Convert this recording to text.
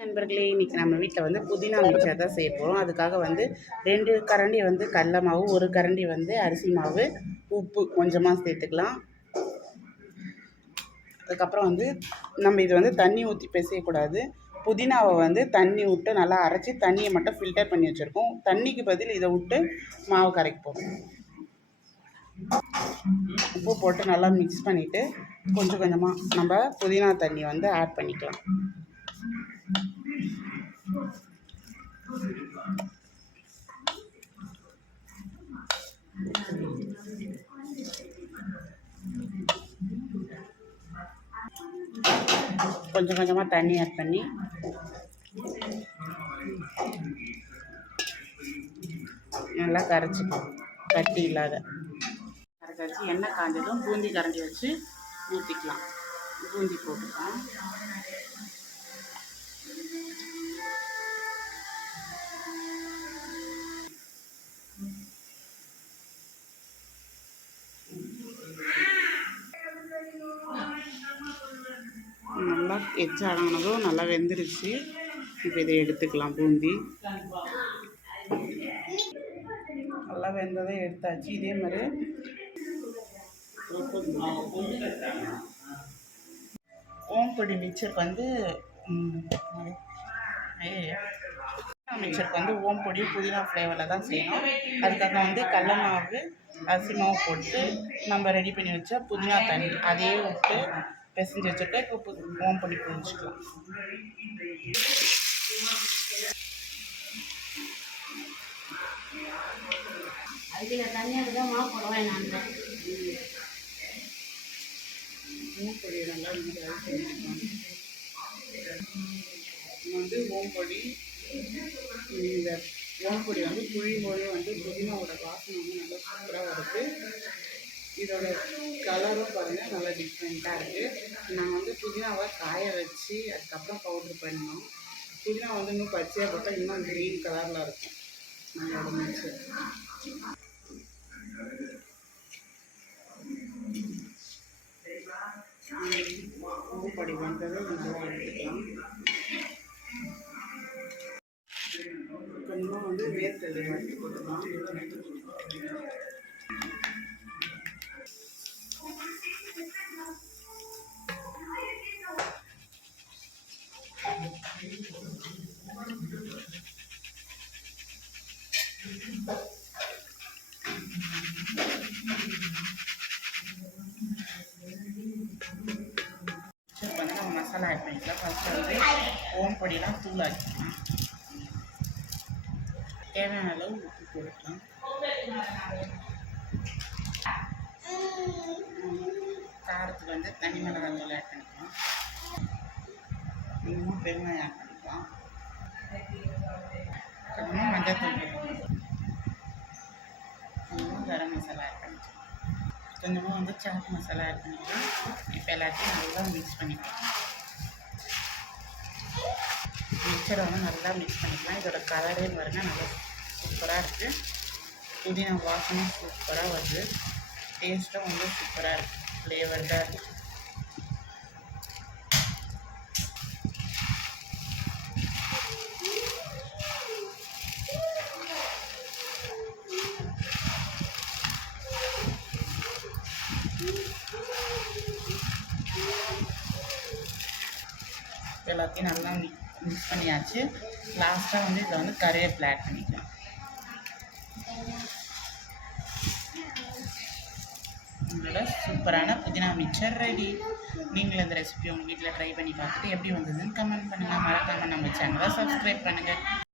நண்பர்களே இன்றைக்கி நம்ம வீட்டில் வந்து புதினா மிக்சர் தான் செய்ய போகிறோம் அதுக்காக வந்து ரெண்டு கரண்டி வந்து கடல மாவு ஒரு கரண்டி வந்து அரிசி மாவு உப்பு கொஞ்சமாக சேர்த்துக்கலாம். அதுக்கப்புறம் வந்து நம்ம இது வந்து தண்ணி ஊற்றி பிசையக்கூடாது புதினாவை வந்து தண்ணி விட்டு நல்லா அரைச்சி தண்ணியை மட்டும் ஃபில்டர் பண்ணி வச்சுருக்கோம். தண்ணிக்கு பதில் இதை விட்டு மாவு கரைக்க போகிறோம் உப்பு போட்டு நல்லா மிக்ஸ் பண்ணிவிட்டு கொஞ்சம் கொஞ்சமாக நம்ம புதினா தண்ணி வந்து ஆட் பண்ணிக்கலாம். கொஞ்சம் கொஞ்சமாக தண்ணி ஆட் பண்ணி. நல்லா கரைச்சிக்கலாம் கட்டி இல்லாத. கரைச்சி வச்சு எண்ணெய் காஞ்சதும் பூந்தி கரைஞ்சி வச்சு ஊற்றிக்கலாம் பூந்தி போட்டுக்கலாம். நல்லா எச்சு அடங்கினதும் நல்லா வெந்துருச்சு. இப்போ இதை எடுத்துக்கலாம் பூந்தி. நல்லா வெந்ததை எடுத்தாச்சு. இதே மாதிரி. ஓம்பொடி மிக்சருக்கு வந்து மிக்சருக்கு வந்து ஓம்பொடி புதினா ஃப்ளேவரில் தான் செய்யணும். அதுக்காக வந்து கடல மாவு அரிசி மாவு போட்டு நம்ம ரெடி பண்ணி வச்சா புதினா தண்ணி அதே விட்டு பிசைஞ்சு வச்சுட்டு இப்போ பு ஓம்பொடி புரிஞ்சுக்கலாம். அதுக்கு தனியாக தான் மாவு போடுவேன் நான் நல்லா வந்து வந்து ஓம்பொடி இந்த ஓம்பொடி வந்து புழியும் போதே வந்து புதினாவோட வாசனை வந்து நல்லா சூப்பராக வருது. இதோட கலரும் பார்த்திங்கன்னா நல்லா டிஃப்ரெண்ட்டாக இருக்குது நாங்கள் வந்து புதினாவை காய வச்சு அதுக்கப்புறம் பவுட்ரு பண்ணோம். புதினா வந்து இன்னும் பச்சையாக போட்டால் இன்னும் க்ரீன் கலரில் இருக்கும். நம்மளோட மிக்சர் பூப்பொடி நல்லா எடுத்துக்கலாம் கொஞ்சமாக வந்து வேர்க்கடலை போட்டுக்கலாம். இதில் ஃபஸ்ட்டு வந்து ஓம் பொடியெலாம் தூள் ஆக்கிக்கலாம் தேவையான அளவு உப்பு போட்டுக்கலாம். காரத்துக்கு வந்து தனி மிளகாய் தூள் ஆட் பண்ணிக்கலாம். கொஞ்சமாக பெருங்காயம் ஆட் பண்ணிக்கலாம். கொஞ்சமாக மஞ்சள் தூள் போட்டுக்கலாம். கொஞ்சமாக கரம் மசாலா ஆட் பண்ணிக்கலாம். கொஞ்சமாக வந்து சாட் மசாலா ஆட் பண்ணிக்கலாம். இப்போ எல்லாத்தையும் நல்லா மிக்ஸ் பண்ணிக்கலாம். மிக்சரை வந்து நல்லா மிக்ஸ் பண்ணிக்கலாம். இதோட கலரே பாருங்க நல்லா சூப்பராக இருக்குது புதினா வாசனை சூப்பராக வருது. டேஸ்ட்டும் வந்து சூப்பராக இருக்குது ஃப்ளேவர்டாக இருக்குது எல்லாத்தையும் நல்லா மிக்ஸ் பண்ணியாச்சு. லாஸ்ட்டாக வந்து இதில் வந்து கருவேப்பிலை ஆட் பண்ணிக்கலாம் உங்களோட சூப்பரான புதினா மிக்சர் ரெடி நீங்களும் இந்த ரெசிபி உங்கள் வீட்டில் ட்ரை பண்ணி பார்த்துட்டு எப்படி வந்ததுன்னு கமெண்ட் பண்ணுங்கள் மறக்காமல் நம்ம சேனலை சப்ஸ்கிரைப் பண்ணுங்கள்